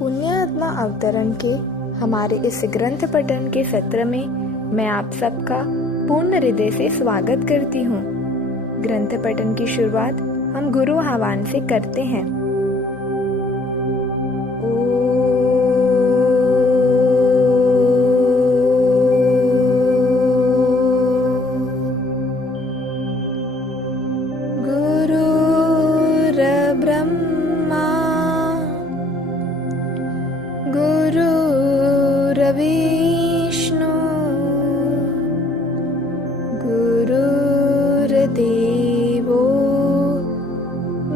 पुण्यात्मा अवतरण के हमारे इस ग्रंथ पठन के सत्र में मैं आप सबका पूर्ण हृदय से स्वागत करती हूँ। ग्रंथ पठन की शुरुआत हम गुरु आह्वान से करते हैं। गुरुर्ब्रह्मा गुरुर्विष्णु गुरुर्देवो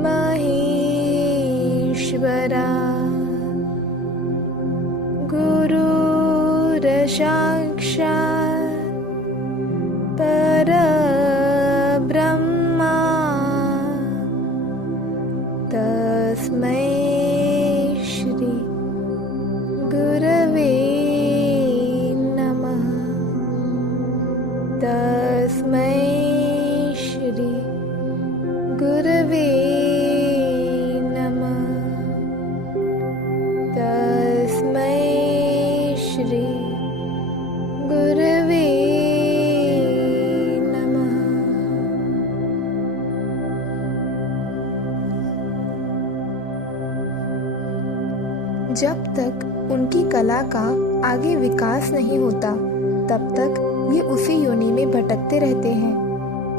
महेश्वरा गुरुर्साक्षात् परब्रह्मा तस्मै श्री गुरवे नमः। तस्मै श्री गुरवे नमः। तस्मै श्री गुरवे नमः। जब तक उनकी कला का आगे विकास नहीं होता तब तक ये उसी योनि में भटकते रहते हैं।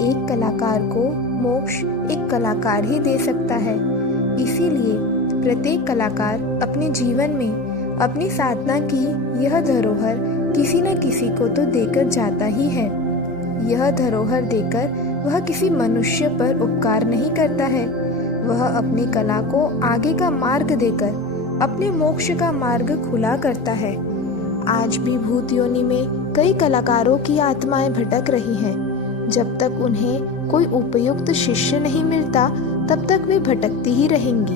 एक कलाकार को मोक्ष एक कलाकार ही दे सकता है। इसीलिए प्रत्येक कलाकार अपने जीवन में अपनी साधना की यह धरोहर किसी न किसी को तो देकर जाता ही है। यह धरोहर देकर वह किसी मनुष्य पर उपकार नहीं करता है, वह अपनी कला को आगे का मार्ग देकर अपने मोक्ष का मार्ग खुला करता है। आज भी भूत योनि में कई कलाकारों की आत्माएं भटक रही हैं। जब तक उन्हें कोई उपयुक्त शिष्य नहीं मिलता तब तक वे भटकती ही रहेंगी।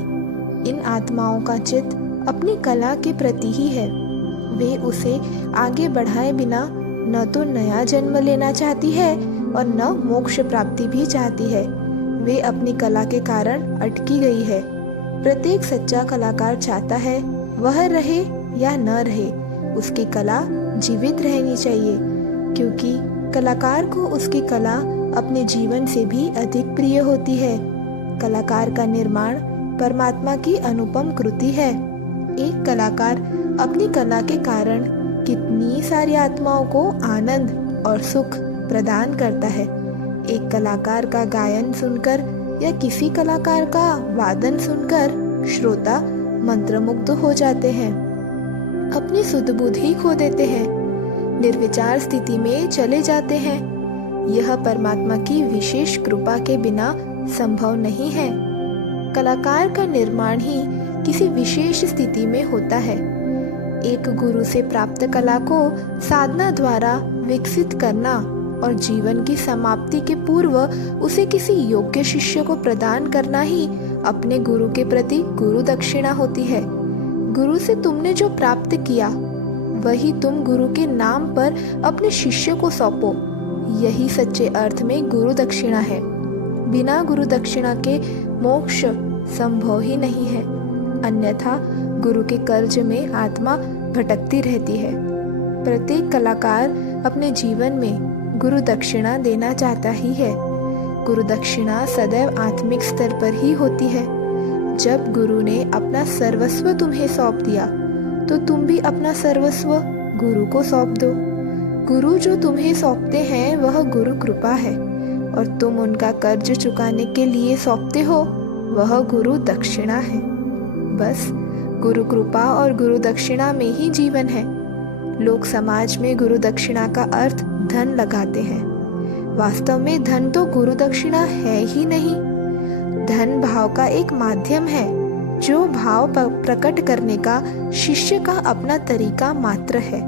इन आत्माओं का चित्त अपनी कला के प्रति ही है। वे उसे आगे बढ़ाए बिना न तो नया जन्म लेना चाहती है और न मोक्ष प्राप्ति भी चाहती है। वे अपनी कला के कारण अटकी गई है। प्रत्येक सच्चा कलाकार चाहता है वह रहे या न रहे, उसकी कला जीवित रहनी चाहिए, क्योंकि कलाकार को उसकी कला अपने जीवन से भी अधिक प्रिय होती है। कलाकार का निर्माण परमात्मा की अनुपम कृति है। एक कलाकार अपनी कला के कारण कितनी सारी आत्माओं को आनंद और सुख प्रदान करता है। एक कलाकार का गायन सुनकर या किसी कलाकार का वादन सुनकर श्रोता मंत्रमुग्ध हो जाते हैं, अपनी सुध बुद्धि खो देते हैं, निर्विचार स्थिति में चले जाते हैं। यह परमात्मा की विशेष कृपा के बिना संभव नहीं है। कलाकार का निर्माण ही किसी विशेष स्थिति में होता है। एक गुरु से प्राप्त कला को साधना द्वारा विकसित करना और जीवन की समाप्ति के पूर्व उसे किसी योग्य शिष्य को प्रदान करना ही अपने गुरु के प्रति गुरु दक्षिणा होती है। गुरु से तुमने जो प्राप्त किया वही तुम गुरु के नाम पर अपने शिष्य को सौंपो। यही सच्चे अर्थ में गुरु दक्षिणा है। बिना गुरु दक्षिणा के मोक्ष संभव ही नहीं है, अन्यथा गुरु के कर्ज में आत्मा भटकती रहती है। प्रत्येक कलाकार अपने जीवन में गुरु दक्षिणा देना चाहता ही है। गुरु दक्षिणा सदैव आत्मिक स्तर पर ही होती है। जब गुरु ने अपना सर्वस्व तुम्हें सौंप दिया तो तुम भी अपना सर्वस्व गुरु को सौंप दो। गुरु जो तुम्हें सौंपते हैं वह गुरु कृपा है और तुम उनका कर्ज चुकाने के लिए सौंपते हो वह गुरु दक्षिणा है। बस गुरु कृपा और गुरु दक्षिणा में ही जीवन है। लोग समाज में गुरु दक्षिणा का अर्थ धन लगाते हैं। वास्तव में धन तो गुरु दक्षिणा है ही नहीं। धन भाव का एक माध्यम है, जो भाव प्रकट करने का शिष्य का अपना तरीका मात्र है।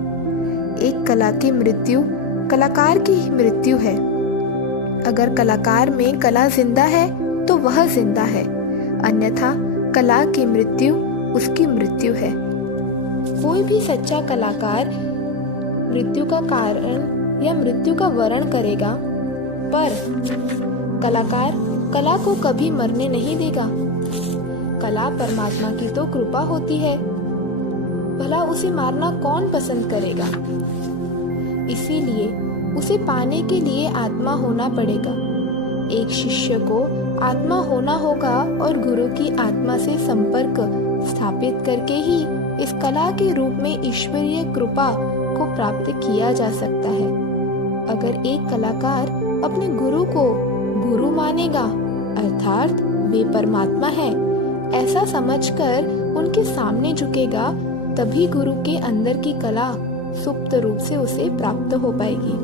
एक कला की मृत्यु कलाकार की मृत्यु है। अगर कलाकार में कला जिंदा है तो वह जिंदा है, अन्यथा कला की मृत्यु उसकी मृत्यु है। कोई भी सच्चा कलाकार मृत्यु का कारण या मृत्यु का वर्ण करेगा, पर कलाकार कला को कभी मरने नहीं देगा। कला परमात्मा की तो कृपा होती है। भला उसे मारना कौन पसंद करेगा। इसीलिए उसे पाने के लिए आत्मा होना पड़ेगा। एक शिष्य को आत्मा होना होगा और गुरु की आत्मा से संपर्क स्थापित करके ही इस कला के रूप में ईश्वरीय कृपा को प्राप्त किया जा सकता है। अगर एक कलाकार अपने गुरु को गुरु मानेगा, अर्थात वे परमात्मा है, ऐसा समझकर उनके सामने झुकेगा, तभी गुरु के अंदर की कला सुप्त रूप से उसे प्राप्त हो पाएगी।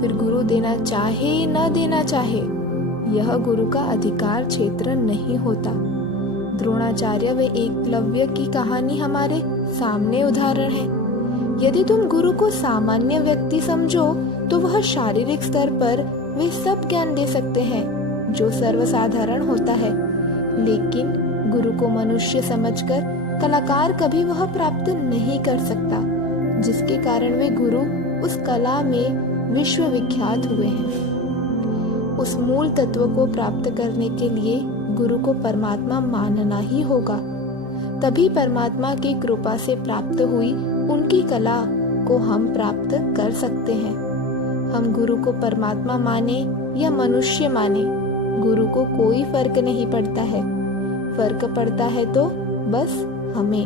फिर गुरु देना चाहे न देना चाहे, यह गुरु का अधिकार क्षेत्र नहीं होता। द्रोणाचार्य व एकलव्य की कहानी हमारे सामने उदाहरण है। यदि तुम गुरु को सामान्य व्यक्ति समझो तो वह शारीरिक स्तर पर वे सब ज्ञान दे सकते हैं जो सर्वसाधारण होता है, लेकिन गुरु को मनुष्य समझकर कलाकार कभी वह प्राप्त नहीं कर सकता, जिसके कारण वे गुरु उस कला में विश्व विख्यात हुए हैं। उस मूल तत्व को प्राप्त करने के लिए गुरु को परमात्मा मानना ही होगा, तभी परमात्मा की कृपा से प्राप्त हुई उनकी कला को हम प्राप्त कर सकते हैं। हम गुरु को परमात्मा माने या मनुष्य माने, गुरु को कोई फर्क नहीं पड़ता है। फर्क पड़ता है तो बस हमें,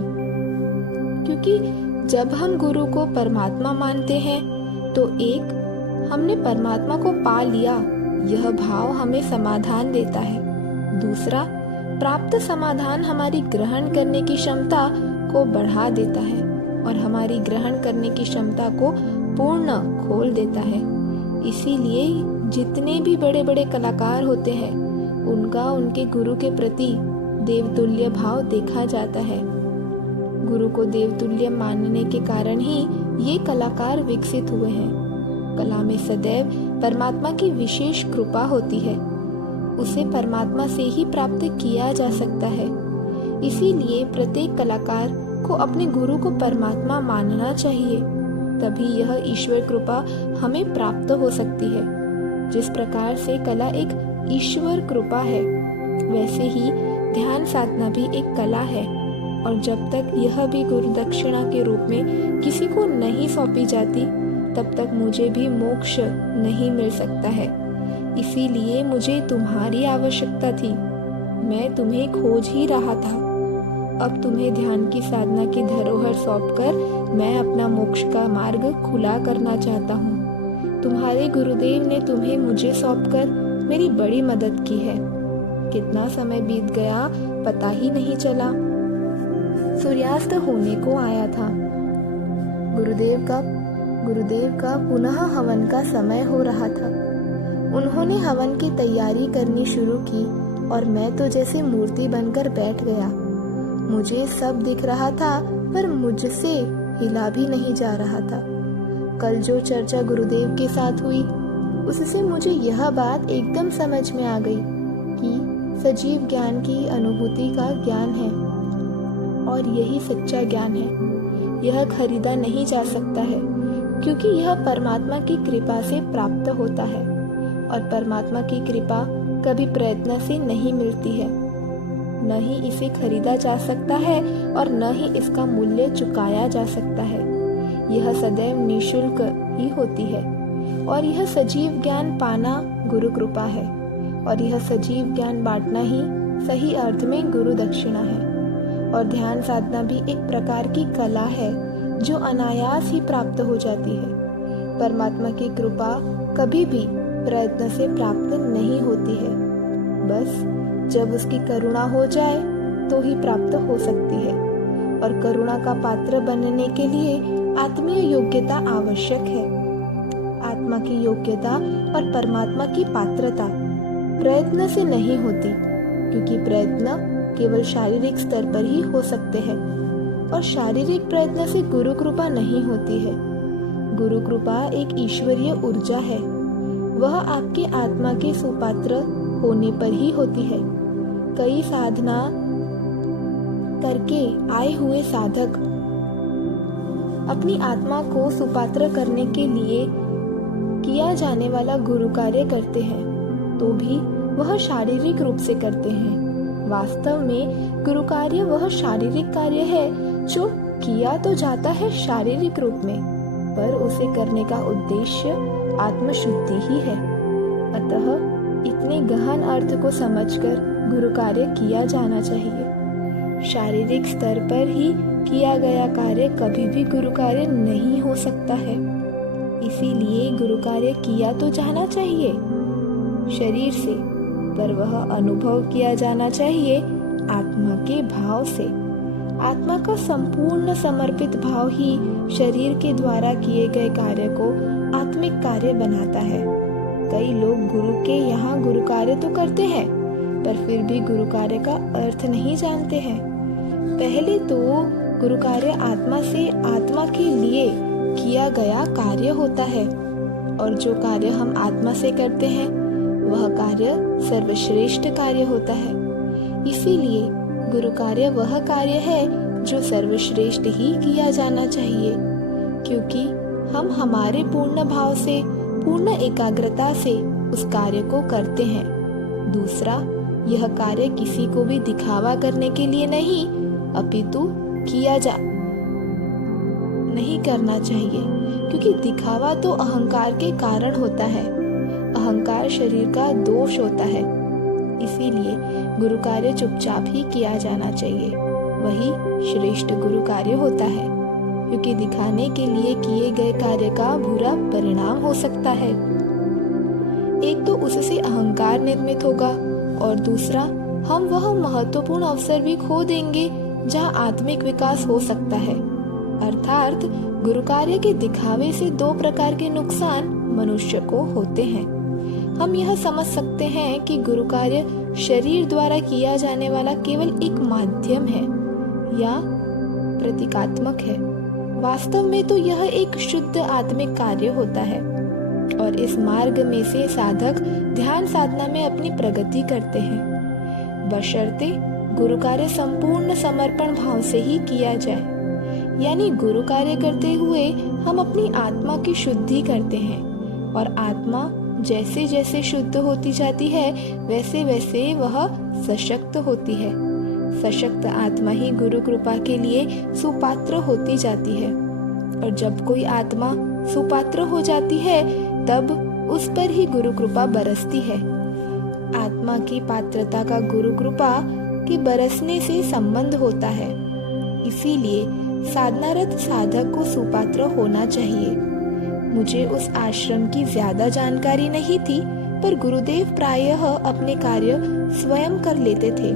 क्योंकि जब हम गुरु को परमात्मा मानते हैं तो एक, हमने परमात्मा को पा लिया, यह भाव हमें समाधान देता है। दूसरा, प्राप्त समाधान हमारी ग्रहण करने की क्षमता को बढ़ा देता है और हमारी ग्रहण करने की क्षमता को पूर्ण खोल देता है। इसीलिए जितने भी बड़े बड़े कलाकार होते हैं, उनका उनके गुरु के प्रति देवतुल्य भाव देखा जाता है। गुरु को देवतुल्य मानने के कारण ही ये कलाकार विकसित हुए हैं। कला में सदैव परमात्मा की विशेष कृपा होती है, उसे परमात्मा से ही प्राप्त किया जा सकता है। इसीलिए प्रत्येक कलाकार को अपने गुरु को परमात्मा मानना चाहिए, तभी यह ईश्वर कृपा हमें प्राप्त हो सकती है। जिस प्रकार से कला एक ईश्वर कृपा है, वैसे ही ध्यान साधना भी एक कला है, और जब तक यह भी गुरु दक्षिणा के रूप में किसी को नहीं सौंपी जाती, तब तक मुझे भी मोक्ष नहीं मिल सकता है। इसीलिए मुझे तुम्हारी आवश्यकता थी, मैं तुम्हें खोज ही रहा था। अब तुम्हें ध्यान की साधना की धरोहर सौंपकर मैं अपना मोक्ष का मार्ग खुला करना चाहता हूँ। तुम्हारे गुरुदेव ने तुम्हें मुझे सौंपकर मेरी बड़ी मदद की है। कितना समय बीत गया पता ही नहीं चला। सूर्यास्त होने को आया था। गुरुदेव का पुनः हवन का समय हो रहा था। उन्होंने हवन की तैयारी करनी शुरू की और मैं तो जैसे मूर्ति बनकर बैठ गया। मुझे सब दिख रहा था, पर मुझसे हिला भी नहीं जा रहा था। कल जो चर्चा गुरुदेव के साथ हुई, उससे मुझे यह बात एकदम समझ में आ गई कि सजीव ज्ञान की अनुभूति का ज्ञान है और यही सच्चा ज्ञान है। यह खरीदा नहीं जा सकता है, क्योंकि यह परमात्मा की कृपा से प्राप्त होता है, और परमात्मा की कृपा कभी प्रयत्न से नहीं मिलती है। न ही इसे खरीदा जा सकता है और न ही इसका मूल्य चुकाया जा सकता है। यह सदैव निःशुल्क ही होती है, और यह सजीव ज्ञान पाना गुरु कृपा है, और यह सजीव ज्ञान बांटना ही सही अर्थ में गुरु दक्षिणा है। और ध्यान साधना भी एक प्रकार की कला है जो अनायास ही प्राप्त हो जाती है। परमात्मा की कृपा कभी भी प्रयत्न से प्राप्त नहीं होती है, बस जब उसकी करुणा हो जाए तो ही प्राप्त हो सकती है। और करुणा का पात्र बनने के लिए आत्मीय योग्यता आवश्यक है। आत्मा की योग्यता और परमात्मा की पात्रता प्रयत्न से नहीं होती, क्योंकि प्रयत्न केवल शारीरिक स्तर पर ही हो सकते हैं, और शारीरिक प्रयत्न से गुरु कृपा नहीं होती है। गुरु कृपा एक ईश्वरीय ऊर्जा है, वह आपके आत्मा के सुपात्र होने पर ही होती है। कई साधना करके आए हुए साधक अपनी आत्मा को सुपात्र करने के लिए किया जाने वाला गुरु कार्य करते हैं, तो भी वह शारीरिक रूप से करते हैं। वास्तव में गुरु कार्य वह शारीरिक कार्य है जो किया तो जाता है शारीरिक रूप में, पर उसे करने का उद्देश्य आत्मशुद्धि ही है। अतः इतने गहन अर्थ को समझकर गुरु कार्य किया जाना चाहिए। शारीरिक स्तर पर ही किया गया कार्य कभी भी गुरु कार्य नहीं हो सकता है। इसीलिए गुरु कार्य किया तो जाना चाहिए शरीर से, पर वह अनुभव किया जाना चाहिए आत्मा के भाव से। आत्मा का संपूर्ण समर्पित भाव ही शरीर के द्वारा किए गए कार्य को आत्मिक कार्य बनाता है। कई लोग गुरु के यहाँ गुरु कार्य तो करते हैं, पर फिर भी गुरु कार्य का अर्थ नहीं जानते हैं। पहले तो गुरु कार्य आत्मा से आत्मा के लिए किया गया कार्य होता है, और जो कार्य हम आत्मा से करते हैं वह कार्य सर्वश्रेष्ठ कार्य होता है। इसीलिए गुरु कार्य वह कार्य है जो सर्वश्रेष्ठ ही किया जाना चाहिए, क्योंकि हम हमारे पूर्ण भाव से, पूर्ण एकाग्रता से उस कार्य को करते हैं। दूसरा, यह कार्य किसी को भी दिखावा करने के लिए नहीं, अपितु नहीं करना चाहिए, क्योंकि दिखावा तो अहंकार के कारण होता है। अहंकार शरीर का दोष होता है। इसीलिए गुरु कार्य चुपचाप ही किया जाना चाहिए, वही श्रेष्ठ गुरु कार्य होता है, क्योंकि दिखाने के लिए किए गए कार्य का बुरा परिणाम हो सकता है। एक तो उससे अहंकार निर्मित होगा, और दूसरा हम वह महत्वपूर्ण अवसर भी खो देंगे जहाँ आत्मिक विकास हो सकता है। अर्थात गुरु कार्य के दिखावे से दो प्रकार के नुकसान मनुष्य को होते हैं। हम यह समझ सकते हैं कि गुरु कार्य शरीर द्वारा किया जाने वाला केवल एक माध्यम है या प्रतीकात्मक है। वास्तव में तो यह एक शुद्ध आत्मिक कार्य होता है, और इस मार्ग में से साधक ध्यान साधना में अपनी प्रगति करते हैं, बशर्ते गुरु कार्य संपूर्ण समर्पण भाव से ही किया जाए। यानी गुरु कार्य करते हुए हम अपनी आत्मा की शुद्धि करते हैं, और आत्मा जैसे जैसे शुद्ध होती जाती है वैसे वैसे वह सशक्त होती है। सशक्त आत्मा ही गुरु कृपा के लिए सुपात्र होती जाती है, और जब कोई आत्मा सुपात्र हो जाती है तब उस पर ही गुरु कृपा बरसती है। आत्मा की पात्रता का गुरु कृपा के बरसने से संबंध होता है। इसीलिए साधनारत साधक को सुपात्र होना चाहिए। मुझे उस आश्रम की ज्यादा जानकारी नहीं थी, पर गुरुदेव प्रायः अपने कार्य स्वयं कर लेते थे,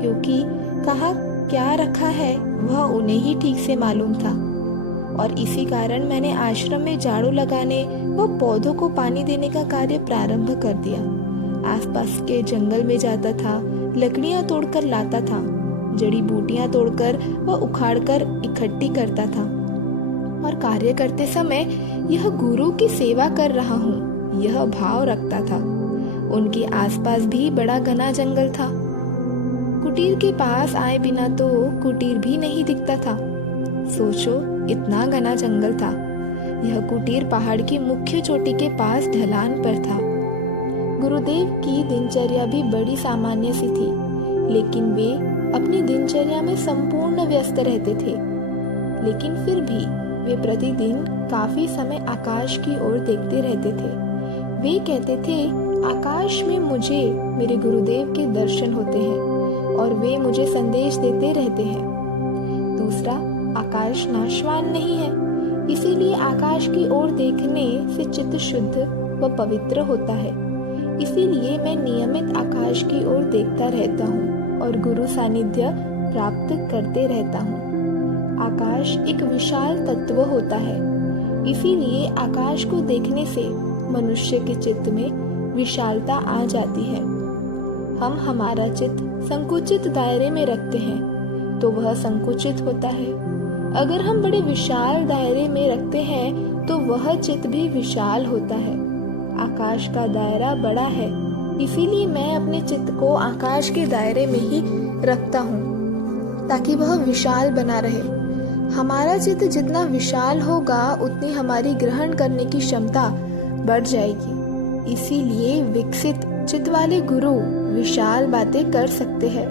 क्योंकि कहाँ क्या रखा है वह उन्हें ही ठीक से मालूम था। और इसी कारण मैंने आश्रम में झाड़ू लगाने व पौधों को पानी देने का कार्य प्रारंभ कर दिया। आसपास के जंगल में जाता था, लकड़ियां तोड़कर लाता था, जड़ी बूटियां तोड़कर व उखाड़कर इकट्ठी करता था, और कार्य करते समय यह गुरु की सेवा कर रहा हूँ यह भाव रखता था। उनके आसपास भी बड़ा घना जंगल था। कुटीर के पास आए बिना तो कुटीर भी नहीं दिखता था। सोचो, इतना घना जंगल था। यह कुटीर पहाड़ की मुख्य चोटी के पास ढलान पर था। गुरुदेव की दिनचर्या भी बड़ी सामान्य सी थी, लेकिन वे अपनी दिनचर्या में संपूर्ण व्यस्त रहते थे। लेकिन फिर भी वे प्रतिदिन काफी समय आकाश की ओर देखते रहते थे। वे कहते थे, आकाश में मुझे मेरे गुरुदेव के दर्शन होते हैं और वे मुझे संदेश देते रहते हैं। दूसरा, आकाश नाशवान नहीं है, इसीलिए आकाश की ओर देखने से चित्त शुद्ध व पवित्र होता है। इसीलिए मैं नियमित आकाश की ओर देखता रहता हूँ और गुरु सानिध्य प्राप्त करते रहता हूँ। आकाश एक विशाल तत्व होता है, इसीलिए आकाश को देखने से मनुष्य के चित्त में विशालता आ जाती है। हम हमारा चित्त संकुचित दायरे में रखते हैं तो वह संकुचित होता है। अगर हम बड़े विशाल दायरे में रखते हैं तो वह चित्त भी विशाल होता है। आकाश का दायरा बड़ा है, इसीलिए मैं अपने चित्त को आकाश के दायरे में ही रखता हूँ ताकि वह विशाल बना रहे। हमारा चित्त जितना विशाल होगा उतनी हमारी ग्रहण करने की क्षमता बढ़ जाएगी। इसीलिए विकसित चित्त वाले गुरु विशाल बातें कर सकते हैं।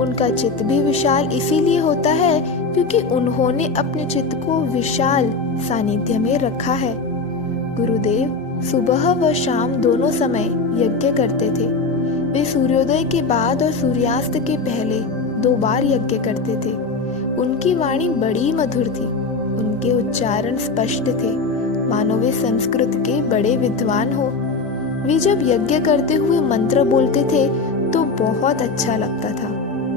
उनका चित्त भी विशाल इसीलिए होता है क्योंकि उन्होंने अपने चित्त को विशाल सानिध्य में रखा है। गुरुदेव सुबह व शाम दोनों समय यज्ञ करते थे। वे सूर्योदय के बाद और सूर्यास्त के पहले 2 बार यज्ञ करते थे। उनकी वाणी बड़ी मधुर थी। उनके उच्चारण स्पष्ट थे, मानो वे संस्कृत के बड़े विद्वान हो। वे जब यज्ञ करते हुए मंत्र बोलते थे तो बहुत अच्छा लगता था।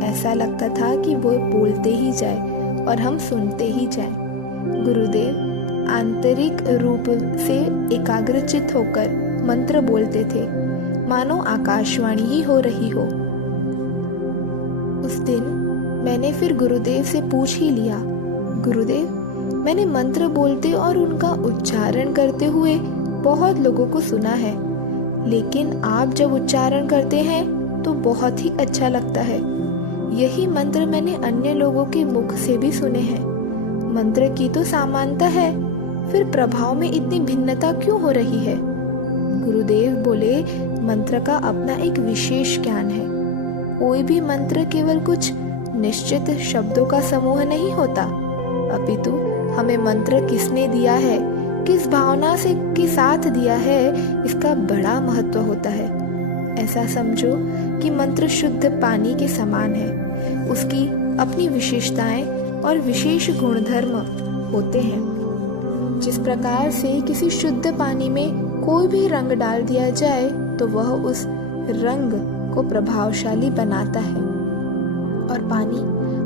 ऐसा लगता था कि वो बोलते ही जाए और हम सुनते ही जाएं। गुरुदेव आंतरिक रूप से एकाग्रचित होकर मंत्र बोलते थे, मानो आकाशवाणी ही हो रही हो। उस दिन मैंने फिर गुरुदेव से पूछ ही लिया, गुरुदेव मैंने मंत्र बोलते और उनका उच्चारण करते हुए बहुत लोगों को सुना है, लेकिन आप जब उच्चारण करते हैं तो बहुत ही अच्छा लगता है। यही मंत्र मैंने अन्य लोगों के मुख से भी सुने हैं। मंत्र की तो समानता है, फिर प्रभाव में इतनी भिन्नता क्यों हो रही है? गुरुदेव बोले, मंत्र का अपना एक विशेष ज्ञान है। कोई भी मंत्र केवल कुछ निश्चित शब्दों का समूह नहीं होता, अपितु हमें मंत्र किसने दिया है, किस भावना से के साथ दिया है, इसका बड़ा महत्व होता है। ऐसा समझो कि मंत्र शुद्ध पानी के समान है। उसकी अपनी विशेषताएं और विशेष गुणधर्म होते हैं। जिस प्रकार से किसी शुद्ध पानी में कोई भी रंग डाल दिया जाए तो वह उस रंग को प्रभावशाली बनाता है, और पानी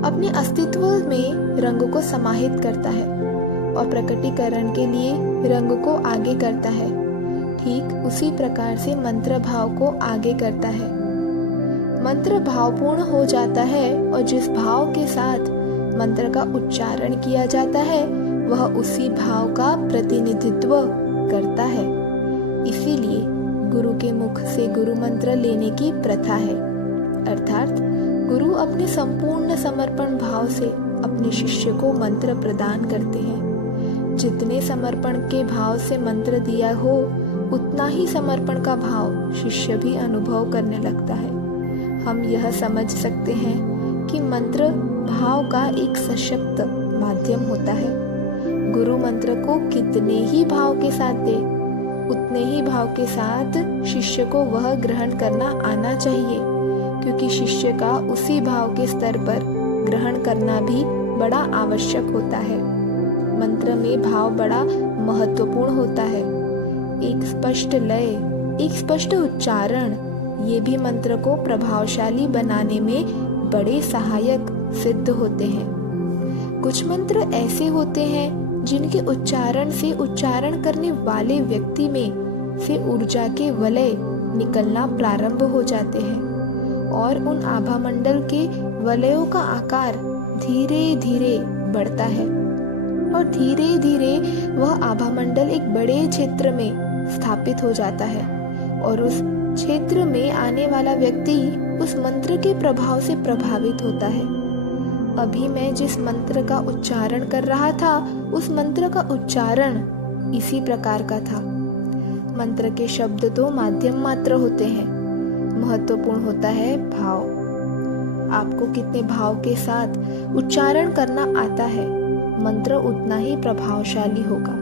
अपने अस्तित्व में रंग को समाहित करता है और प्रकटीकरण के लिए रंग को आगे करता है। ठीक उसी प्रकार से मंत्र भाव को आगे करता है। मंत्र भावपूर्ण हो जाता है और जिस भाव के साथ मंत्र का उच्चारण किया जाता है वह उसी भाव का प्रतिनिधित्व करता है। इसीलिए गुरु के मुख से गुरु मंत्र लेने की प्रथा है, अर्थात गुरु अपने संपूर्ण समर्पण भाव से अपने शिष्य को मंत्र प्रदान करते हैं। जितने समर्पण के भाव से मंत्र दिया हो उतना ही समर्पण का भाव शिष्य भी अनुभव करने लगता है। हम यह समझ सकते हैं कि मंत्र भाव का एक सशक्त माध्यम होता है। गुरु मंत्र को कितने ही भाव के साथ दे, उतने ही भाव के साथ शिष्य को वह ग्रहण करना आना चाहिए, क्योंकि शिष्य का उसी भाव के स्तर पर ग्रहण करना भी बड़ा आवश्यक होता है। मंत्र में भाव बड़ा महत्वपूर्ण होता है। एक स्पष्ट लय, एक स्पष्ट उच्चारण, ये भी मंत्र को प्रभावशाली बनाने में बड़े सहायक सिद्ध होते हैं। कुछ मंत्र ऐसे होते हैं जिनके उच्चारण से उच्चारण करने वाले व्यक्ति में से ऊर्जा के वलय निकलना प्रारंभ हो जाते हैं और उन आभा मंडल के वलयों का आकार धीरे धीरे बढ़ता है और धीरे धीरे वह आभा मंडल एक बड़े क्षेत्र में स्थापित हो जाता है और उस क्षेत्र में आने वाला व्यक्ति उस मंत्र के प्रभाव से प्रभावित होता है। अभी मैं जिस मंत्र का उच्चारण कर रहा था उस मंत्र का उच्चारण इसी प्रकार का था। मंत्र के शब्द तो माध्यम मात्र होते हैं, महत्वपूर्ण होता है भाव। आपको कितने भाव के साथ उच्चारण करना आता है, मंत्र उतना ही प्रभावशाली होगा।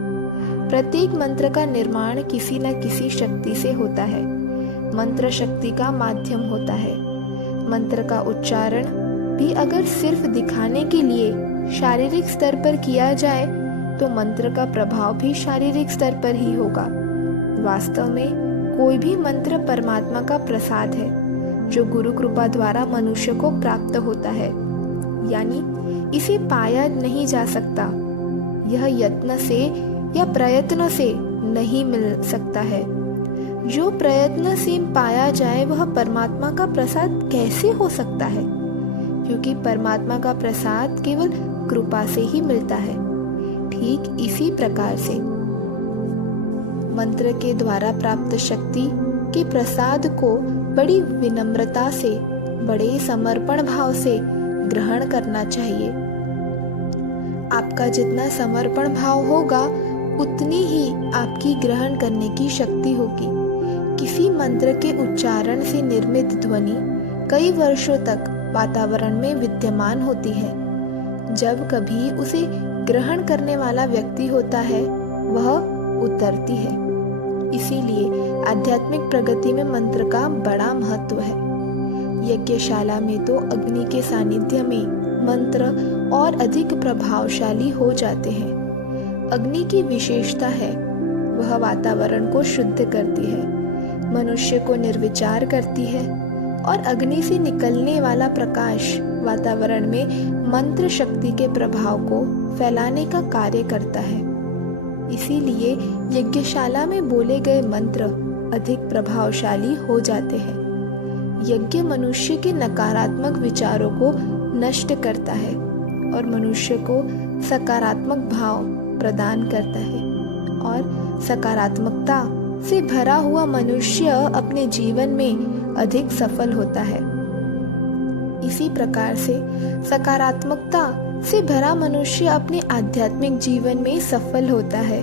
प्रत्येक मंत्र का निर्माण किसी न किसी शक्ति से होता है। मंत्र शक्ति का माध्यम होता है। मंत्र का उच्चारण भी अगर सिर्फ दिखाने के लिए शारीरिक स्तर पर किया जाए तो मंत्र का प्रभाव भी शारीरिक स्तर पर ही होगा। वास्तव में कोई भी मंत्र परमात्मा का प्रसाद है जो गुरु कृपा द्वारा मनुष्य को प्राप्त होता है, यानी इसे पाया नहीं जा सकता। यह यत्न से या प्रयत्न से नहीं मिल सकता है। जो प्रयत्न से पाया जाए वह परमात्मा का प्रसाद कैसे हो सकता है, क्योंकि परमात्मा का प्रसाद केवल कृपा से ही मिलता है। ठीक इसी प्रकार से मंत्र के द्वारा प्राप्त शक्ति के प्रसाद को बड़ी विनम्रता से, बड़े समर्पण भाव से ग्रहण करना चाहिए। आपका जितना समर्पण भाव होगा उतनी ही आपकी ग्रहण करने की शक्ति होगी। किसी मंत्र के उच्चारण से निर्मित ध्वनि कई वर्षों तक वातावरण में विद्यमान होती है। जब कभी उसे ग्रहण करने वाला व्यक्ति होता है, वह उतरती है। इसीलिए आध्यात्मिक प्रगति में मंत्र का बड़ा महत्व है। यज्ञशाला में तो अग्नि के सानिध्य में मंत्र और अधिक प्रभावशाली हो जाते हैं। अग्नि की विशेषता है, वह वातावरण को शुद्ध करती है, मनुष्य को निर्विचार करती है और अग्नि से निकलने वाला प्रकाश वातावरण में मंत्र शक्ति के प्रभाव को फैलाने का कार्य करता है। इसीलिए यज्ञशाला में बोले गए मंत्र अधिक प्रभावशाली हो जाते हैं। यज्ञ मनुष्य के नकारात्मक विचारों को नष्ट करता है और मनुष्य को सकारात्मक भाव प्रदान करता है और सकारात्मकता से भरा हुआ मनुष्य अपने जीवन में अधिक सफल होता है। इसी प्रकार से सकारात्मकता से भरा मनुष्य अपने आध्यात्मिक जीवन में सफल होता है।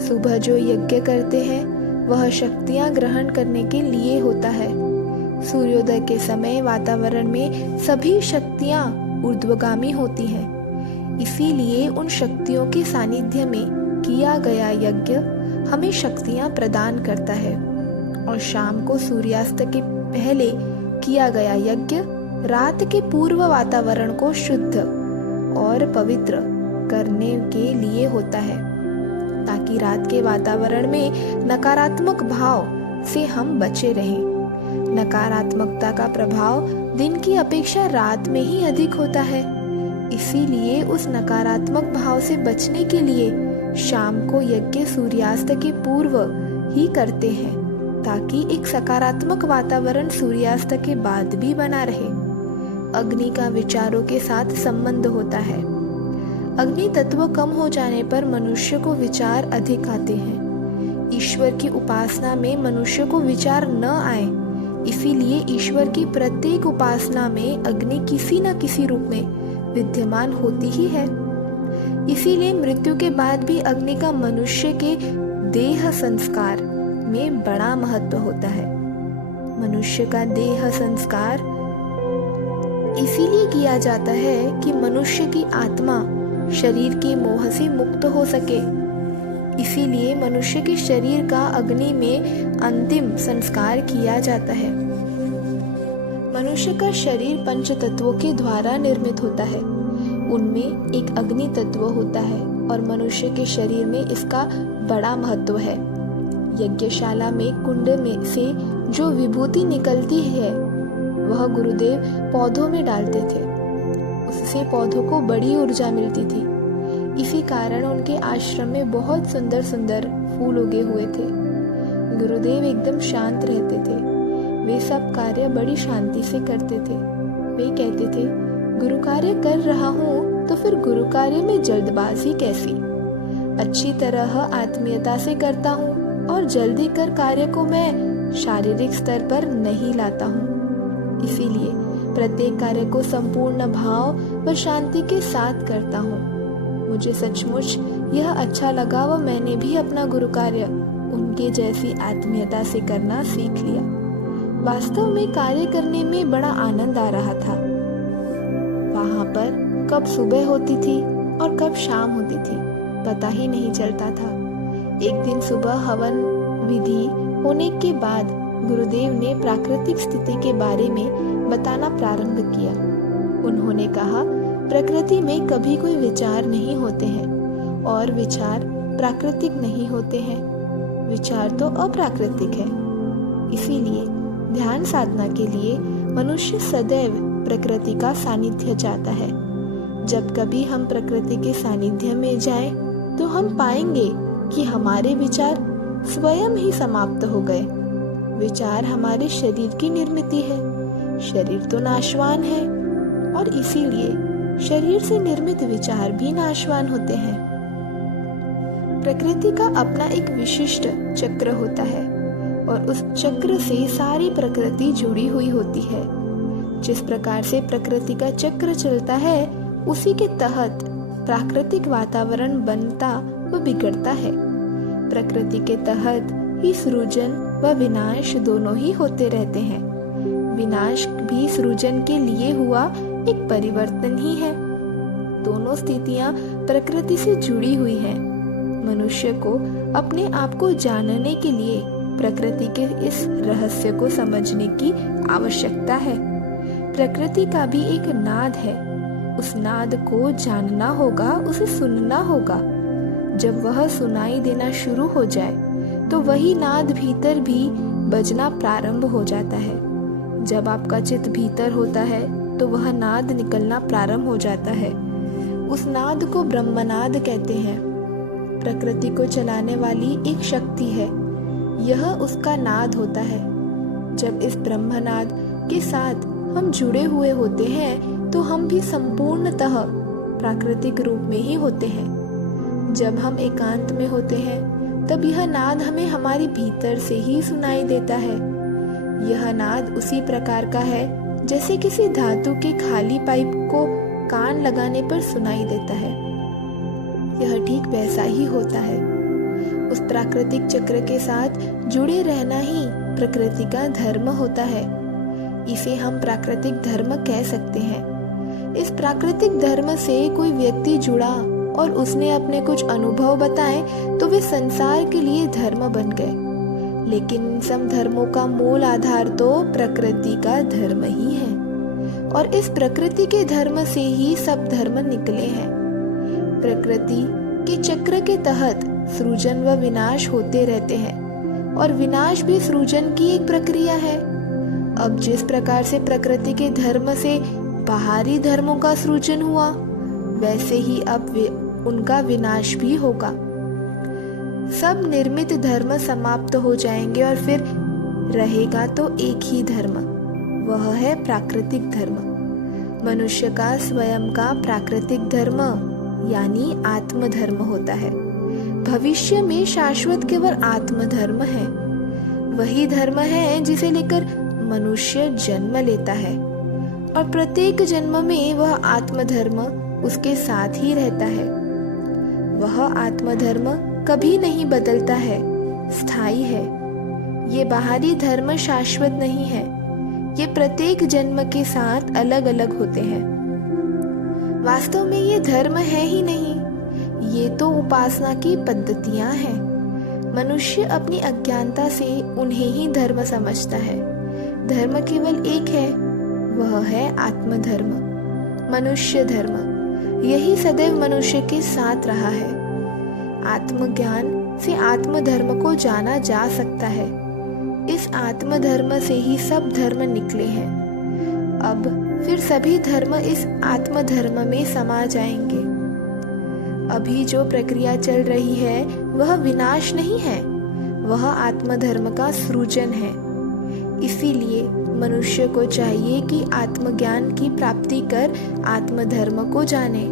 सुबह जो यज्ञ करते हैं वह शक्तियां ग्रहण करने के लिए होता है। सूर्योदय के समय वातावरण में सभी शक्तियां ऊर्ध्वगामी होती हैं। इसीलिए उन शक्तियों के सानिध्य में किया गया यज्ञ हमें शक्तियां प्रदान करता है और शाम को सूर्यास्त के पहले किया गया यज्ञ रात के पूर्व वातावरण को शुद्ध और पवित्र करने के लिए होता है, ताकि रात के वातावरण में नकारात्मक भाव से हम बचे रहें। नकारात्मकता का प्रभाव दिन की अपेक्षा रात में ही अधिक होता है। इसीलिए उस नकारात्मक भाव से बचने के लिए शाम को यज्ञ सूर्यास्त के पूर्व ही करते हैं, ताकि एक सकारात्मक वातावरण सूर्यास्त के बाद भी बना रहे। अग्नि का विचारों के साथ संबंध होता है। अग्नि तत्व कम हो जाने पर मनुष्य को विचार अधिक आते हैं। ईश्वर की उपासना में मनुष्य को विचार न आए, इसीलिए ईश्वर की प्रत्येक उपासना में अग्नि किसी न किसी रूप में विद्यमान होती ही है। इसीलिए मृत्यु के बाद भी अग्नि का मनुष्य के देह संस्कार में बड़ा महत्व होता है। मनुष्य का देह संस्कार इसीलिए किया जाता है कि मनुष्य की आत्मा शरीर के मोह से मुक्त हो सके। इसीलिए मनुष्य के शरीर का अग्नि में अंतिम संस्कार किया जाता है। मनुष्य का शरीर पंच तत्वों के द्वारा निर्मित होता है। उनमें एक अग्नि तत्व होता है और मनुष्य के शरीर में इसका बड़ा महत्व है। यज्ञशाला में कुंड में से जो विभूति निकलती है वह गुरुदेव पौधों में डालते थे। उससे पौधों को बड़ी ऊर्जा मिलती थी। इसी कारण उनके आश्रम में बहुत सुंदर सुंदर फूल उगे हुए थे। गुरुदेव एकदम शांत रहते थे। वे सब कार्य बड़ी शांति से करते थे। वे कहते थे, गुरु कार्य कर रहा हूँ तो फिर गुरु कार्य में जल्दबाजी कैसी? अच्छी तरह आत्मीयता से करता हूँ और जल्दी कर कार्य को मैं शारीरिक स्तर पर नहीं लाता हूँ। इसीलिए प्रत्येक कार्य को संपूर्ण भाव व शांति के साथ करता हूँ। मुझे सचमुच यह अच्छा लगा व मैंने भी अपना गुरु कार्य उनके जैसी आत्मीयता से करना सीख लिया। वास्तव में कार्य करने में बड़ा आनंद आ रहा था। वहाँ पर कब सुबह होती थी और कब शाम होती थी पता ही नहीं चलता था। एक दिन सुबह हवन विधि होने के बाद गुरुदेव ने प्राकृतिक स्थिति के बारे में बताना प्रारंभ किया। उन्होंने कहा, प्रकृति में कभी कोई विचार नहीं होते हैं और विचार प्राकृतिक नहीं होते हैं। विचार तो अप्राकृतिक है। इसीलिए ध्यान साधना के लिए मनुष्य सदैव प्रकृति का सानिध्य चाहता है। जब कभी हम प्रकृति के सानिध्य में जाएं, तो हम पाएंगे कि हमारे विचार स्वयं ही समाप्त हो गए। विचार हमारे शरीर की निर्मिति है। शरीर तो नाशवान है और इसीलिए शरीर से निर्मित विचार भी नाशवान होते हैं। प्रकृति का अपना एक विशिष्ट चक्र होता है और उस चक्र से सारी प्रकृति जुड़ी हुई होती है। जिस प्रकार से प्रकृति का चक्र चलता है, उसी के तहत प्राकृतिक वातावरण बनता व बिगड़ता है। प्रकृति के तहत ही सृजन व विनाश दोनों ही होते रहते हैं। विनाश भी सृजन के लिए हुआ एक परिवर्तन ही है। दोनों स्थितियां प्रकृति से जुड़ी हुई हैं। मनुष्य को अपने आप को जानने के लिए प्रकृति के इस रहस्य को समझने की आवश्यकता है। प्रकृति का भी एक नाद है, उस नाद को जानना होगा, उसे सुनना होगा। जब वह सुनाई देना शुरू हो जाए तो वही नाद भीतर भी बजना प्रारंभ हो जाता है। जब आपका चित्त भीतर होता है तो वह नाद निकलना प्रारंभ हो जाता है। उस नाद को ब्रह्मनाद कहते हैं। प्रकृति को चलाने वाली एक शक्ति है, यह उसका नाद होता है। जब इस ब्रह्मनाद के साथ हम जुड़े हुए होते हैं तो हम भी संपूर्णतः प्राकृतिक रूप में ही होते हैं। जब हम एकांत में होते हैं तब यह नाद हमें हमारे भीतर से ही सुनाई देता है। यह नाद उसी प्रकार का है जैसे किसी धातु के खाली पाइप को कान लगाने पर सुनाई देता है। यह ठीक वैसा ही होता है। उस प्राकृतिक चक्र के साथ जुड़े रहना ही प्रकृति का धर्म होता है। इसे हम प्राकृतिक धर्म कह सकते हैं। इस प्राकृतिक धर्म से कोई व्यक्ति जुड़ा और उसने अपने कुछ अनुभव बताए तो वे संसार के लिए धर्म बन गए। लेकिन इन सब धर्मों का मूल आधार तो प्रकृति का धर्म ही है, और इस प्रकृति के धर्म से ही सब धर्म निकले हैं। प्रकृति के चक्र के तहत सृजन व विनाश होते रहते हैं, और विनाश भी सृजन की एक प्रक्रिया है। अब जिस प्रकार से प्रकृति के धर्म से बाहरी धर्मों का सृजन हुआ, वैसे ही अब उनका विनाश भी होगा। सब निर्मित धर्म समाप्त हो जाएंगे और फिर रहेगा तो एक ही धर्म, वह है प्राकृतिक धर्म। मनुष्य का स्वयं का प्राकृतिक धर्म यानी आत्मधर्म होता है। भविष्य में शाश्वत केवल आत्मधर्म है। वही धर्म है जिसे लेकर मनुष्य जन्म लेता है, और प्रत्येक जन्म में वह आत्मधर्म उसके साथ ही रहता है। वह आत्मधर्म कभी नहीं बदलता है, स्थायी है। ये बाहरी धर्म शाश्वत नहीं है। ये प्रत्येक जन्म के साथ अलग अलग होते हैं। वास्तव में ये धर्म है ही नहीं, ये तो उपासना की पद्धतियां हैं। मनुष्य अपनी अज्ञानता से उन्हें ही धर्म समझता है। धर्म केवल एक है, वह है आत्मधर्म, मनुष्य धर्म। यही सदैव मनुष्य के साथ रहा है। आत्मज्ञान से आत्मधर्म को जाना जा सकता है। इस आत्मधर्म से ही सब धर्म निकले हैं। अब फिर सभी धर्म इस आत्मधर्म में समा जाएंगे। अभी जो प्रक्रिया चल रही है वह विनाश नहीं है, वह आत्मधर्म का सृजन है। इसीलिए मनुष्य को चाहिए कि आत्मज्ञान की प्राप्ति कर आत्मधर्म को जाने।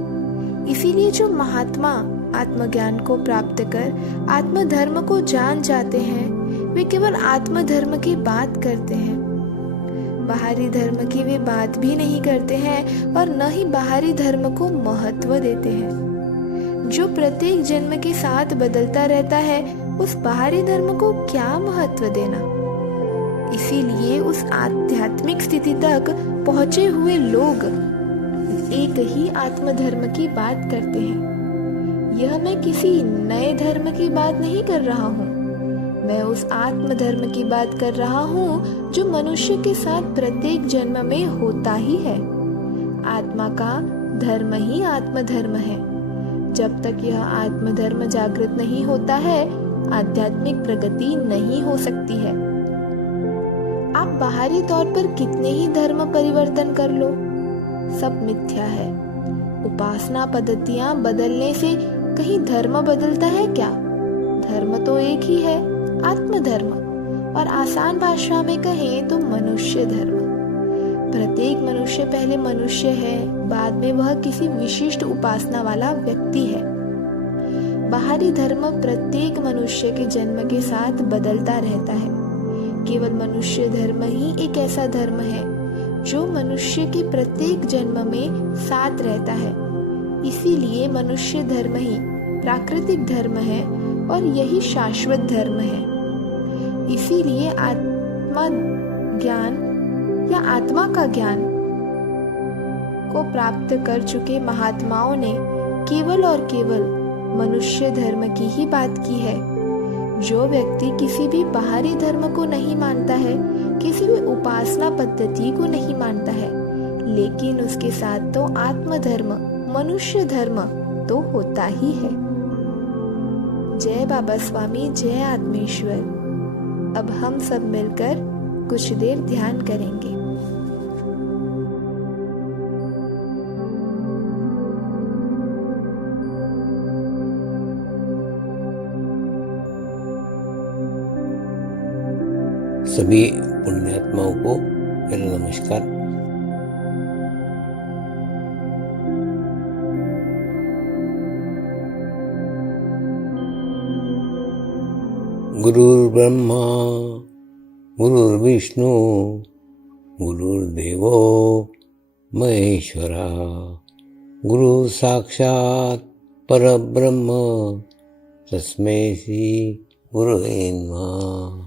इसीलिए जो महात्मा आत्मज्ञान को प्राप्त कर आत्मधर्म को जान जाते हैं, वे केवल आत्मधर्म की बात करते हैं। बाहरी धर्म की वे बात भी नहीं करते हैं और न ही बाहरी धर्म को महत्व देते हैं। जो प्रत्येक जन्म के साथ बदलता रहता है, उस बाहरी धर्म को क्या महत्व देना। इसीलिए उस आध्यात्मिक स्थिति तक पहुंचे हुए लोग एक ही आत्मधर्म की बात करते हैं। यह मैं किसी नए धर्म की बात नहीं कर रहा हूँ, मैं उस आत्मधर्म की बात कर रहा हूँ जो मनुष्य के साथ प्रत्येक जन्म में होता ही है। आत्मा का धर्म ही आत्मधर्म है। जब तक यह आत्मधर्म जागृत नहीं होता है, आध्यात्मिक प्रगति नहीं हो सकती है। आप बाहरी तौर पर कितने ही धर्म परिवर्तन कर लो, सब मिथ्या है। उपासना पद्धतियां बदलने से कहीं धर्म बदलता है क्या? धर्म तो एक ही है, आत्मधर्म, और आसान भाषा में कहें तो मनुष्य धर्म। प्रत्येक मनुष्य पहले मनुष्य है, बाद में वह किसी विशिष्ट उपासना वाला व्यक्ति है। बाहरी धर्म प्रत्येक मनुष्य के जन्म के साथ बदलता रहता है। केवल मनुष्य धर्म ही एक ऐसा धर्म है जो मनुष्य के प्रत्येक जन्म में साथ रहता है। इसीलिए मनुष्य धर्म ही प्राकृतिक धर्म है और यही शाश्वत धर्म है। इसीलिए आत्मा ज्ञान या आत्मा का ज्ञान को प्राप्त कर चुके महात्माओं ने केवल और केवल मनुष्य धर्म की ही बात की है। जो व्यक्ति किसी भी बाहरी धर्म को नहीं मानता है, किसी भी उपासना पद्धति को नहीं मानता है, लेकिन उसके साथ तो आत्मधर्म, मनुष्य धर्म तो होता ही है। जय बाबा स्वामी, जय आत्मेश्वर। अब हम सब मिलकर कुछ देर ध्यान करेंगे। सभी पुण्यात्माओं को मेरा नमस्कार। गुरुर्ब्रह्मा गुरुर्विष्णु गुरुर्देवो महेश्वरा, गुरु साक्षात् परब्रह्म तस्मै श्री गुरुवे नमः।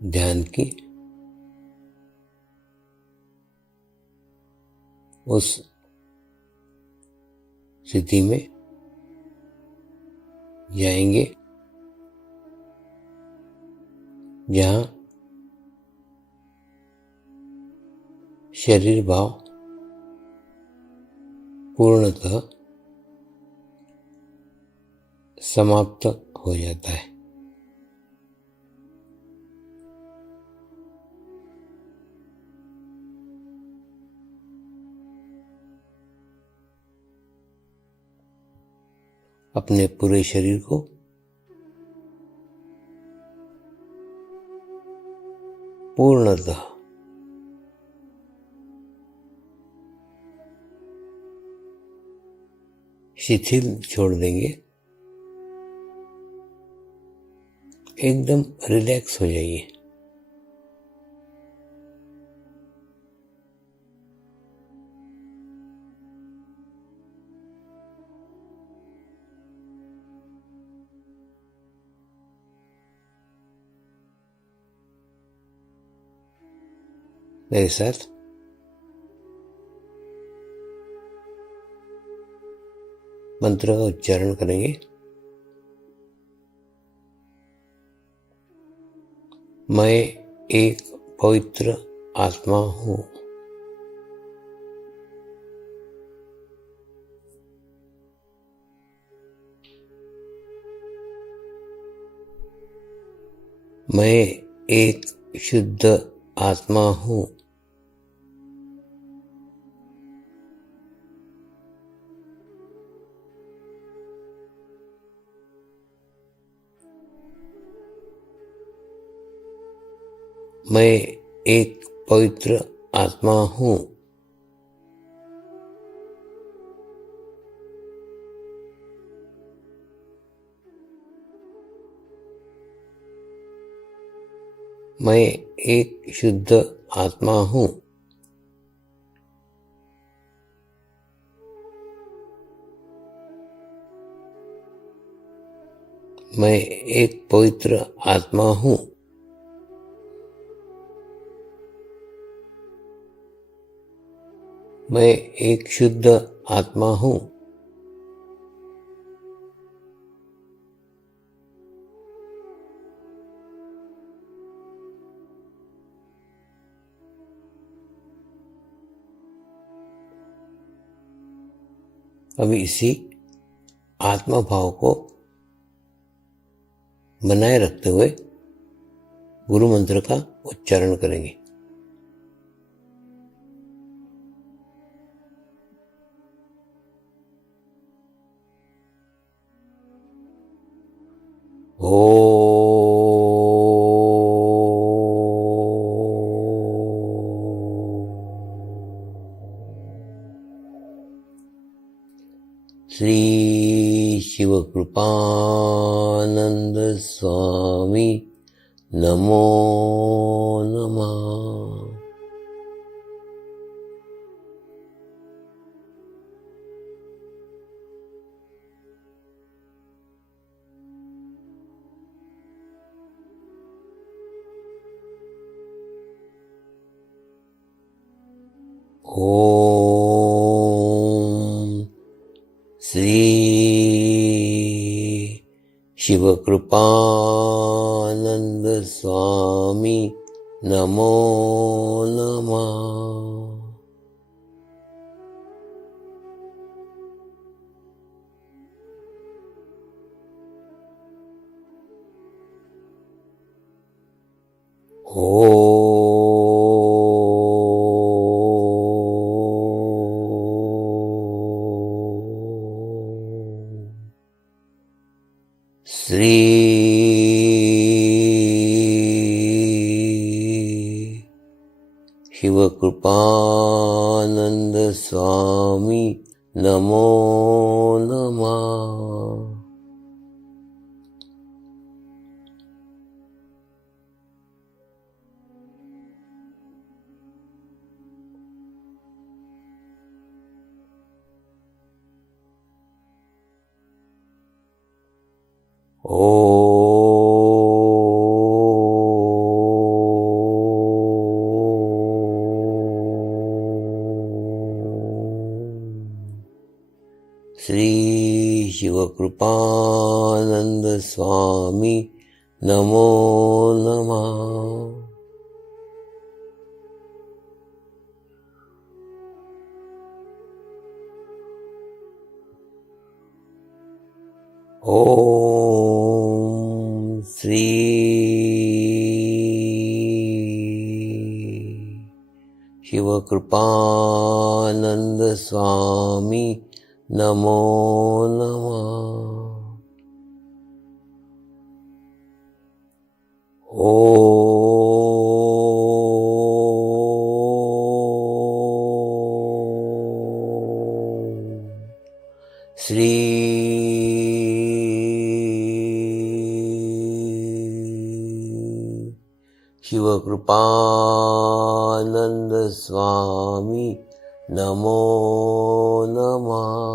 ध्यान की उस स्थिति में जाएंगे जहाँ शरीर भाव पूर्णतः समाप्त हो जाता है। अपने पूरे शरीर को पूर्णतः शिथिल छोड़ देंगे, एकदम रिलैक्स हो जाइए। मेरे साथ मंत्र का उच्चारण करेंगे। मैं एक पवित्र आत्मा हूँ। मैं एक शुद्ध आत्मा हूँ। मैं एक पवित्र आत्मा हूँ। मैं एक शुद्ध आत्मा हूँ। मैं एक पवित्र आत्मा हूँ। मैं एक शुद्ध आत्मा हूँ। अभी इसी आत्मा भाव को बनाए रखते हुए गुरु मंत्र का उच्चारण करेंगे। श्री शिवकृपानंद स्वामी नमो नमः। ओम श्री शिवकृपानंद स्वामी नमो नमः। श्री शिवकृपानंद स्वामी नमो नमः। श्री शिवकृपानंद स्वामी नमो नमः। ओम श्री शिवकृपानंद स्वामी नमो नमः। श्री शिवकृपानंद स्वामी नमो नमः।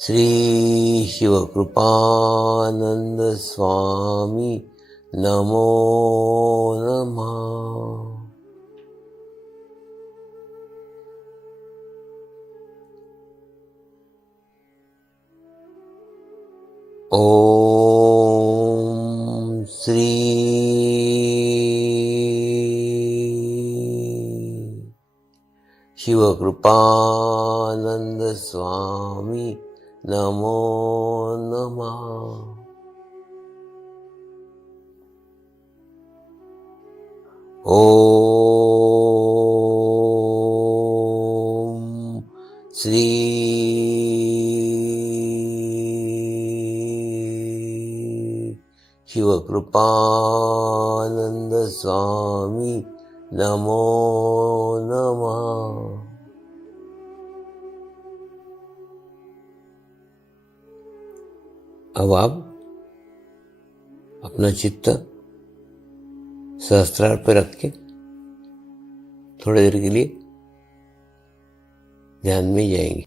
श्री शिवकृपानंद स्वामी नमो नमः। ओम श्री शिवकृपानंद स्वामी नमो नमः। ओम श्री शिवकृपानंद स्वामी नमो नमः। अब आप अपना चित्त सहस्त्रार पर रख के थोड़ी देर के लिए ध्यान में जाएंगे।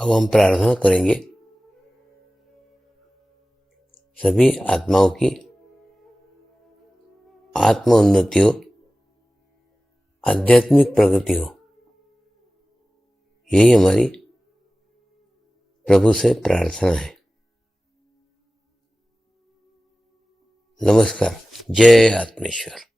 अब हम प्रार्थना करेंगे सभी आत्माओं की आत्मोन्नति हो, आध्यात्मिक प्रगति हो, यही हमारी प्रभु से प्रार्थना है। नमस्कार। जय आत्मेश्वर।